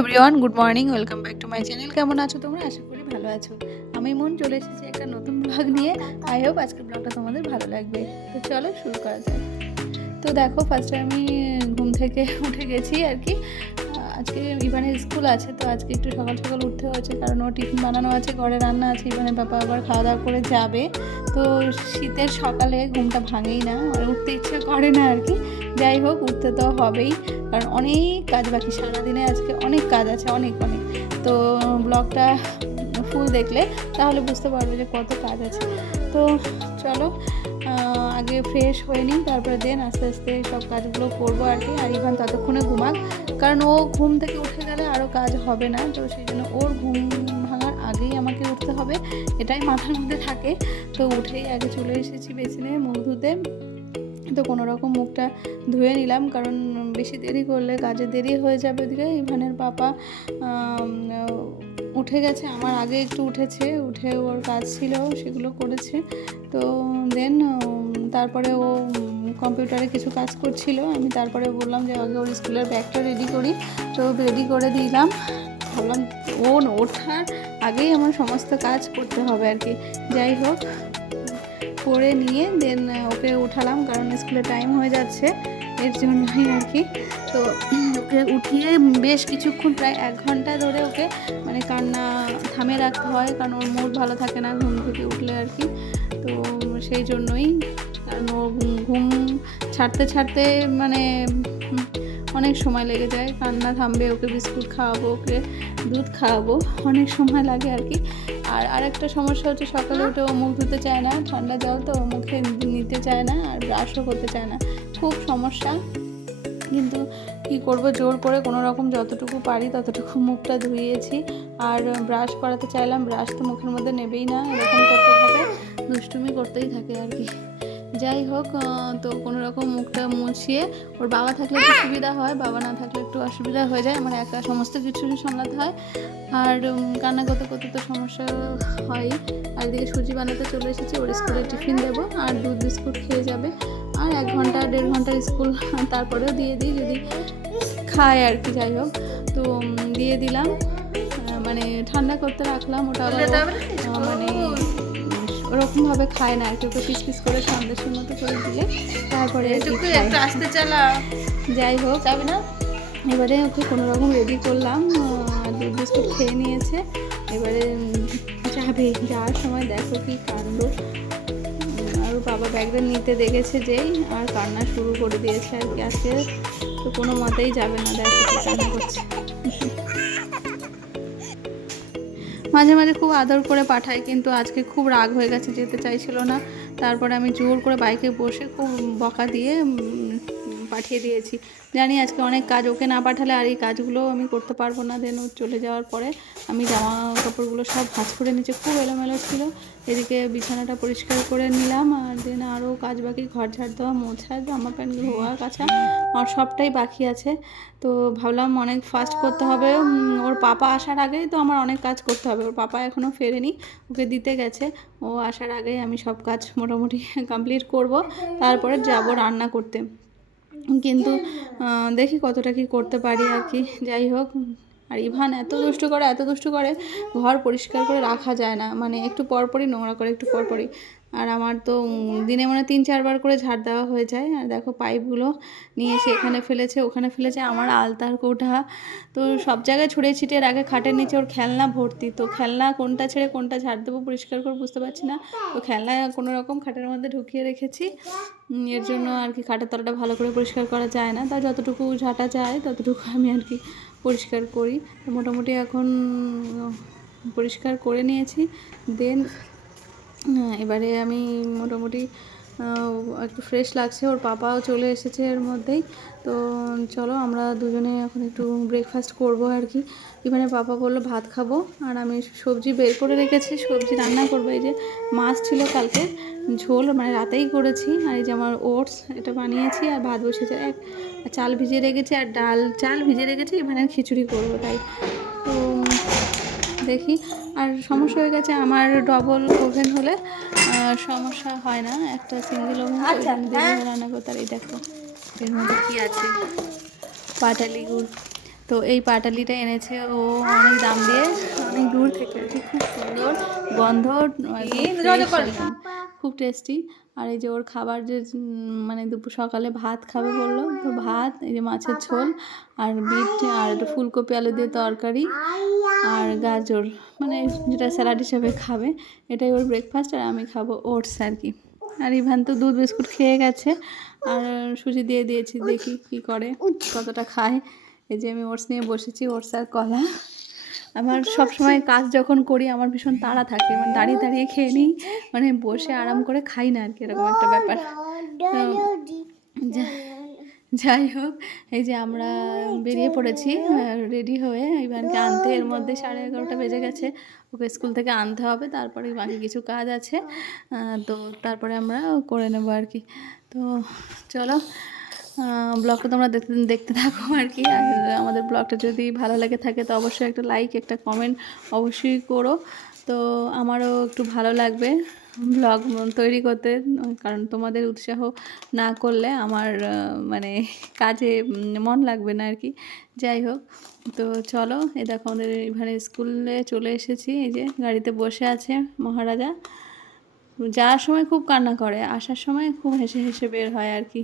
Everyone, good morning, welcome back to my channel. কেমন আছো তোমরা? আশা করি ভালো আছো। আমি মন, চলে এসেছি একটা নতুন ব্লগ নিয়ে। আই হোপ আজকের ব্লগটা তোমাদের ভালো লাগবে। তো চলো শুরু করা যাক। তো দেখো ফার্স্টে আমি ঘুম থেকে উঠে গেছি আর কি। আজকে ইভানের স্কুল আছে, তো আজকে একটু সকাল সকাল উঠতে হয়েছে, কারণ ও টিফিন বানানো আছে, ঘরে রান্না আছে, ইভানের বাবা আবার খাওয়া দাওয়া করে যাবে। তো শীতের সকালে ঘুমটা ভাঙেই না উঠতে ইচ্ছে করে না আর কি। যাই হোক, উঠতে তো হবেই। কারণ অনেক কাজ বাকি, সারাদিনে আজকে অনেক কাজ আছে, অনেক অনেক। তো ব্লগটা ফুল দেখলে তাহলে বুঝতে পারবে যে কত কাজ আছে। তো চলো আগে ফ্রেশ হয়ে নিই, তারপরে দেন আস্তে আস্তে সব কাজগুলো করব আর কি। আর ইভান ততক্ষণে ঘুমাক, কারণ ও ঘুম থেকে উঠে গেলে আরও কাজ হবে না। তো সেই জন্য ওর ঘুম ভাঙার আগেই আমাকে উঠতে হবে। এটাই মাথার মধ্যে থাকে। তো উঠেই আগে চলে এসেছি বেসিনে মুখ ধুতে তো কোনো রকম মুখটা ধুয়ে নিলাম, কারণ বেশি দেরি করলে কাজে দেরি হয়ে যাবে ওদিকে। ইভানের পাপা উঠে গেছে, আমার আগে একটু উঠেছে, উঠে ওর কাজ ছিল, সেগুলো করেছে। তো দেন, তারপরে ও কম্পিউটারে কিছু কাজ করছিল, আমি তারপরে বললাম যে আগে ওর স্কুলের ব্যাগটা রেডি করি, তো রেডি করে দিলাম। ভাবলাম ও, ওঠার আগেই আমার সমস্ত কাজ করতে হবে আর কি। যাই হোক করে নিয়ে দেন ওকে উঠালাম কারণ স্কুলে টাইম হয়ে যাচ্ছে এর জন্যই আর কি। তো, ওকে উঠিয়ে বেশ কিছুক্ষণ প্রায় এক ঘণ্টা ধরে ওকে মানে কান্না থামে রাখতে হয় কারণ ওর মুড ভালো থাকে না ঘুম থেকে উঠলে আর কি। তো সেই জন্যই কারণ ও ঘুম- ঘুম ছাড়তে ছাড়তে মানে অনেক সময় লেগে যায়। কান্না থামবে, ওকে বিস্কুট খাওয়াবো, ওকে দুধ খাওয়াবো, অনেক সময় লাগে আর কি। আর আরেকটা সমস্যা হচ্ছে সকালে উঠে ও মুখ ধুতে চায় না, ঠান্ডা জল তো ও মুখে নিতে চায় না আর ব্রাশও করতে চায় না। খুব সমস্যা। কিন্তু কি করব, জোর করে কোনো রকম যতটুকু পারি ততটুকু মুখটা ধুইয়েছি আর ব্রাশ করাতে চাইলাম ব্রাশ তো মুখের মধ্যে নেবেই না, এরকম করতে থাকে, দুষ্টুমি করতেই থাকে আর কি। যাই হোক তো কোনো রকম মুখটা মুছিয়ে ওর বাবা থাকলে একটু সুবিধা হয় বাবা না থাকলে একটু অসুবিধা হয়ে যায় আমার একা সমস্ত কিছু সামলাতে হয়। আর কান্না করতে করতে তো সমস্যা হয়। আর এদিকে সুজি বানাতে চলে এসেছি ওর স্কুলে টিফিন দেবো আর দুধ বিস্কুট খেয়ে যাবে। আর এক ঘণ্টা দেড় ঘণ্টা স্কুল তারপরেও দিয়ে দিই যদি খায় আর কি যাই হোক। তো দিয়ে দিলাম। মানে ঠান্ডা করতে রাখলাম ওটা মানে ওরকমভাবে খায় না একটু ওকে পিস পিস করে সন্দেশের মতো করে দিলে তারপরে। একটু আসতে চালা যাই হোক যাবে না? এবারে ওকে কোনো রকম রেডি করলাম দুধ বিস্কুট খেয়ে নিয়েছে। এবারে যাবে যাওয়ার সময় দেখো কি কাণ্ড। আর বাবা ব্যাগটা নিতে দেখেছে যেই আর কান্না শুরু করে দিয়েছে আর কি আজকে। তো কোনো মতেই যাবে না দেখো কান্না করছে মাঝে মাঝে খুব আদর করে পাঠায়, কিন্তু আজকে খুব রাগ হয়ে গেছে, যেতে চাইছিল না। তারপরে আমি জোর করে বাইকে বসে খুব বকা দিয়ে পাঠিয়ে দিয়েছি। জানি আজকে অনেক কাজ, ওকে না পাঠালে আর এই কাজগুলো আমি করতে পারব না। দেন চলে যাওয়ার পরে আমি জামা কাপড়গুলো সব ভাঁজ করে নিচে খুব এলোমেলো ছিল। এদিকে বিছানাটা পরিষ্কার করে নিলাম আর দেন আরও কাজ বাকি, ঘর ঝাড় দেওয়া, মোছা, জামা প্যান্ট, ধোয়া কাছা আর সবটাই বাকি আছে। তো ভাবলাম অনেক ফাস্ট করতে হবে। ওর পাপা আসার আগেই তো আমার অনেক কাজ করতে হবে। ওর পাপা এখনও ফেরেনি, ওকে দিতে গেছে। ও আসার আগেই আমি সব কাজ মোটামুটি কমপ্লিট করব। তারপরে যাব রান্না করতে। কিন্তু দেখি কতটা কি করতে পারি আর কি। যাই হোক, আর ইভান এত দুষ্টু করে, এত দুষ্টু করে, ঘর পরিষ্কার করে রাখা যায় না। মানে একটু পরপরই নোংরা করে, একটু পরপরই আর আমার তো দিনে মানে তিন, চারবার করে ঝাড় দেওয়া হয়ে যায়। আর দেখো পাইপগুলো নিয়ে এসে এখানে ফেলেছে, ওখানে ফেলেছে আমার আলতার কোঠা। তো সব জায়গায় ছড়িয়ে ছিটিয়ে আগে খাটের নিচে ওর খেলনা ভর্তি। তো খেলনা কোনটা ছেড়ে কোনটা ঝাড় দেবো পরিষ্কার করে বুঝতে পারছি না। তো খেলনা কোনো রকম খাটের মধ্যে ঢুকিয়ে রেখেছি। এর জন্য আর কি খাটের তলাটা ভালো করে পরিষ্কার করা যায় না। তা যতটুকু ঝাঁটা যায়, ততটুকু আমি আর কি পরিষ্কার করি। মোটামুটি এখন পরিষ্কার করে নিয়েছি। দেন এবারে আমি মোটামুটি একটু ফ্রেশ লাগছে। ওর পাপাও চলে এসেছে এর মধ্যেই। তো চলো, আমরা দুজনে এখন একটু ব্রেকফাস্ট করব আর কি। এখানে পাপা বলল, ভাত খাব। আর আমি সবজি বের করে রেখেছি, সবজি রান্না করব। এই যে মাছ ছিল কালকে, ঝোল মানে রাতেই করেছি। আর এই যে আমার ওটস, এটা বানিয়েছি আর ভাত বসেছে। এক, চাল ভিজিয়ে রেখেছি আর ডাল, চাল ভিজিয়ে রেখেছি এখানে খিচুড়ি করব তাই। তো দেখি। আর সমস্যা হয়ে গেছে আমার ডবল ওভেন হলে সমস্যা হয় না। একটা সিঙ্গেল ওভেন আচ্ছা, হ্যাঁ। রান্না করতে আর এই দেখো এর মধ্যে কী আছে? পাটালি গুড়। তো এই পাটালিটা এনেছে ও অনেক দাম দিয়ে অনেক দূর থেকে। খুব সুন্দর গন্ধ খুব টেস্টি আর এই যে ওর খাবার যে মানে দুপুর সকালে ভাত খাবে বলল, তো ভাত, এই যে মাছের ঝোল, আর বিট, আর ফুলকপি, আলু দিয়ে তরকারি, আর গাজর মানে যেটা স্যালাড হিসেবে খাবে, এটাই ওর ব্রেকফাস্ট আর আমি খাব ওটস আর কি। আর ইভান তো দুধ বিস্কুট খেয়ে গেছে, আর সুজি দিয়ে দিয়েছি, দেখি কি করে, কতটা খায়। এই যে আমি ওটস নিয়ে বসেছি, ওটস আর কলা। আমার সব সময় কাজ যখন করি আমার ভীষণ তাড়া থাকে। মানে দাঁড়িয়ে দাঁড়িয়ে খেয়ে নিই মানে বসে আরাম করে খাই না আর কি এরকম একটা ব্যাপার। যাই হোক এই যে আমরা বেরিয়ে পড়েছি রেডি হয়ে ইভানকে আনতে। এর মধ্যে সাড়ে এগারোটা বেজে গেছে। ওকে স্কুল থেকে আনতে হবে তারপরে বাকি কিছু কাজ আছে। তো তারপরে আমরা করে নেব আর কি তো চলো ব্লগটা তোমরা দেখতে দেখতে থাকো আর কি। আমাদের ব্লগটা যদি ভালো লাগে থাকে, তো অবশ্যই একটা লাইক একটা কমেন্ট অবশ্যই করো। তো আমারও একটু ভালো লাগবে ব্লগ তৈরি করতে, কারণ তোমাদের উৎসাহ না করলে আমার মানে কাজে মন লাগবে না আর কি। যাই হোক, তো চলো, এ দেখো আমাদের এখানে স্কুলে চলে এসেছি। এই যে গাড়িতে বসে আছে মহারাজা। যাওয়ার সময় খুব কান্না করে, আসার সময় খুব হেসে হেসে বের হয় আর কি।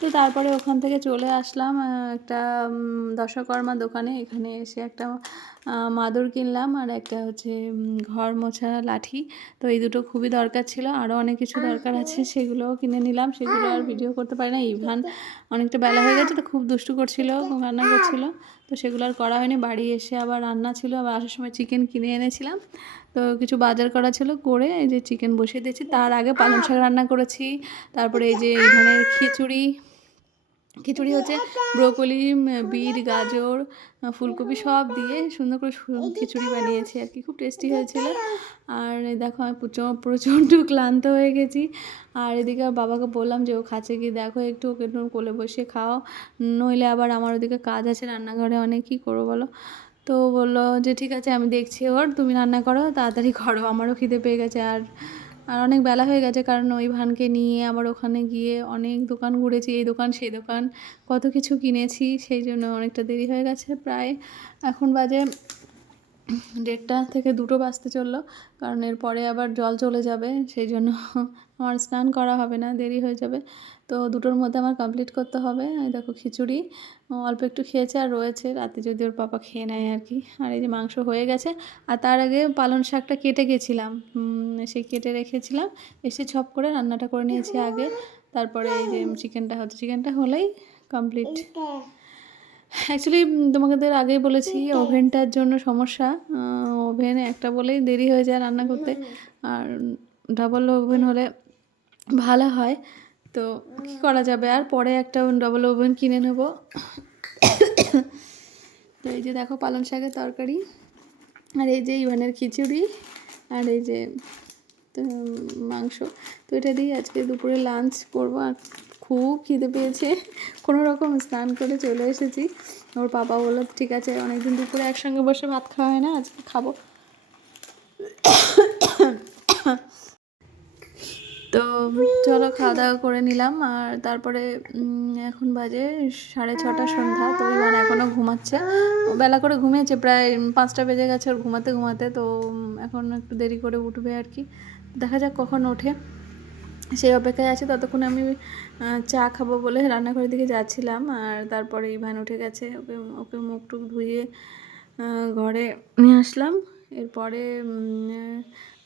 তো তারপরে ওখান থেকে চলে আসলাম একটা দশকর্মা দোকানে। এখানে এসে একটা মাদুর কিনলাম আর একটা হচ্ছে ঘর মোছা লাঠি। তো এই দুটো খুবই দরকার ছিল। আরও অনেক কিছু দরকার আছে সেগুলোও কিনে নিলাম। সেগুলো আর ভিডিও করতে পারি না। ইভান অনেকটা বেলা হয়ে গেছে তো খুব দুষ্টু করছিল রান্না করছিল। তো সেগুলো আর করা হয়নি। বাড়ি এসে আবার রান্না ছিল আবার আসার সময় চিকেন কিনে এনেছিলাম। তো কিছু বাজার করা ছিল করে এই যে চিকেন বসিয়ে দিয়েছি। তার আগে পালং শাক রান্না করেছি। তারপরে এই যে ইভানের খিচুড়ি খিচুড়ি হচ্ছে ব্রোকলি বিট, গাজর ফুলকপি সব দিয়ে সুন্দর করে খিচুড়ি বানিয়েছি আর কি। খুব টেস্টি হয়েছিল। আর দেখো আমি প্রচণ্ড ক্লান্ত হয়ে গেছি। আর এদিকে বাবাকে বললাম যে, ও খাচ্ছে কি? দেখো একটু ওকে একটু কোলে বসে খাও। নইলে আবার আমার ওদিকে কাজ আছে, রান্নাঘরে অনেক কী করব বলো? তো বলল যে, ঠিক আছে, আমি দেখছি ওর। তুমি রান্না করো, তাড়াতাড়ি করো। আমারও খিদে পেয়ে গেছে আর আর অনেক বেলা হয়ে গেছে, কারণ ওই ভানকে নিয়ে আবার ওখানে গিয়ে অনেক দোকান ঘুরেছি, এই দোকান, সেই দোকান, কত কিছু কিনেছি, সেই জন্য অনেকটা দেরি হয়ে গেছে প্রায়। এখন বাজে দেড়টা থেকে দুটো বাজতে চলল, কারণ এরপরে আবার জল চলে যাবে, সেই জন্য আমার স্নান করা হবে না, দেরি হয়ে যাবে। তো দুটোর মধ্যে আমার কমপ্লিট করতে হবে। এই দেখো খিচুড়ি অল্প একটু খেয়েছে আর রয়েছে, রাতে যদি ওর পাপা খেয়ে নেয় আর কি। আর এই যে মাংস হয়ে গেছে, আর তার আগে পালং শাকটা কেটে গেছিলাম। সেই কেটে রেখেছিলাম, এসে ছপ করে রান্নাটা করে নিয়েছি আগে। তারপরে এই যে চিকেনটা হচ্ছে, চিকেনটা হলেই কমপ্লিট অ্যাকচুয়ালি তোমাদের আগেই বলেছি ওভেনটার জন্য সমস্যা। ওভেন একটা বলেই দেরি হয়ে যায় রান্না করতে। আর ডাবল ওভেন হলে ভালো হয়। তো কী করা যাবে? আর পরে একটা ডবল ওভেন কিনে নেব। তো এই যে দেখো পালং শাকের তরকারি। আর এই যে ইভানের খিচুড়ি। আর এই যে মাংস। তো এটা দিয়ে আজকে দুপুরে লাঞ্চ করব। আর খুব খিদে পেয়েছে। কোনো রকম স্নান করে চলে এসেছি। ওর বাবা বলল, ঠিক আছে, অনেকদিন দুপুরে একসঙ্গে বসে ভাত খাওয়া হয় না, আজকে খাব। তো চলো খাওয়া দাওয়া করে নিলাম। আর তারপরে এখন বাজে সাড়ে ছটা সন্ধ্যা, তো ইভান এখনও ঘুমাচ্ছে। ও বেলা করে ঘুমিয়েছে, প্রায় পাঁচটা বেজে গেছে ওর ঘুমাতে ঘুমাতে, তো এখন একটু দেরি করে উঠবে আর কি। দেখা যাক কখন ওঠে। সেই অপেক্ষায় আছে। ততক্ষণ আমি চা খাব বলে রান্নাঘরের দিকে যাচ্ছিলাম আর তারপরে ইভান উঠে গেছে। ওকে ওকে মুখ টুক ধুয়ে ঘরে নিয়ে আসলাম। এরপরে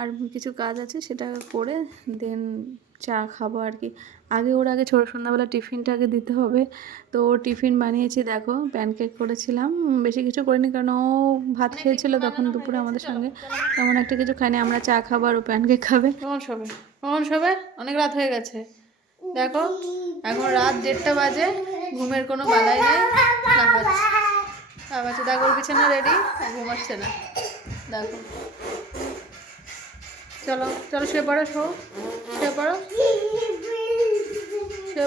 আর কিছু কাজ আছে সেটা করে দেন চা খাব আর কি। আগে ওর আগে ছোটো সন্ধ্যাবেলা টিফিনটা আগে দিতে হবে। তো ও টিফিন বানিয়েছি দেখো প্যানকেক করেছিলাম। বেশি কিছু করিনি কারণ ও ভাত খেয়েছিল তখন দুপুরে আমাদের সঙ্গে। তেমন একটা কিছু খাইনি আমরা চা খাব আর ও প্যানকেক খাবে। কখন সবে কখন শোবে? অনেক রাত হয়ে গেছে। দেখো এখন রাত দেড়টা বাজে ঘুমের কোনো বালাই নেই। লাফাচ্ছে দেখো ওর বিছানা রেডি ঘুমাচ্ছে না। দেখো। চলো চলো শুয়ে পড়ো শো। শুয়ে পড়ো।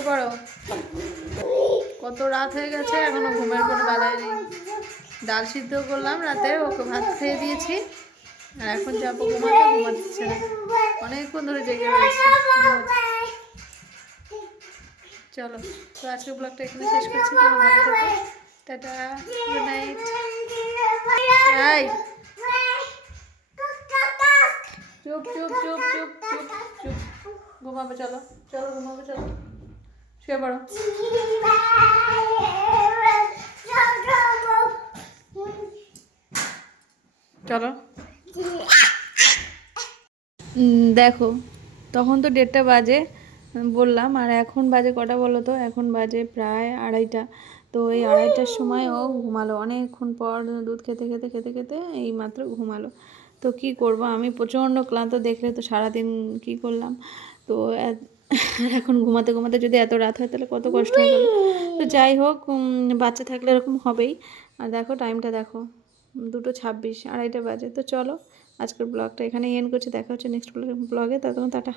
পড়ো কত রাত হয়ে গেছে, এখনও ঘুমের কোনো বেলায় নেই। ডাল সিদ্ধ করলাম, রাতে ওকে ভাত খেয়ে দিয়েছি। আর এখন যাব ঘুমাতে ঘুমাচ্ছে না। অনেকক্ষণ ধরে জেগে রয়েছে। চলো, তো আজকের ব্লগটা এখানে শেষ করছি টাটা গুড নাইট চুপ চুপ চুপ চুপ চুপ চুপ। ঘুমাবে, চলো। চলো, ঘুমাবে, চলো। শুয়ে পড়ো। চলো। দেখো, তখন তো দেড়টা বাজে বললাম, আর এখন বাজে কটা বলো তো? এখন বাজে প্রায় আড়াইটা। তো এই আড়াইটার সময় ও ঘুমালো। অনেকক্ষণ পর দুধ খেতে খেতে খেতে খেতে এই মাত্র ঘুমালো। তো কি করব? আমি প্রচণ্ড ক্লান্ত, দেখলে তো সারাদিন কি করলাম? তো এ- এখন ঘুমাতে ঘুমাতে যদি এত রাত হয়, তাহলে কত কষ্ট হবে। তো যাই হোক বাচ্চা থাকলে এরকম হবেই। আর দেখো টাইমটা দেখো, দুটো ছাব্বিশ, আড়াইটা বাজে। তো চলো, আজকের ব্লগটা এখানে এন করছি। দেখা হচ্ছে নেক্সট ব্লগে ততক্ষণ টাটা।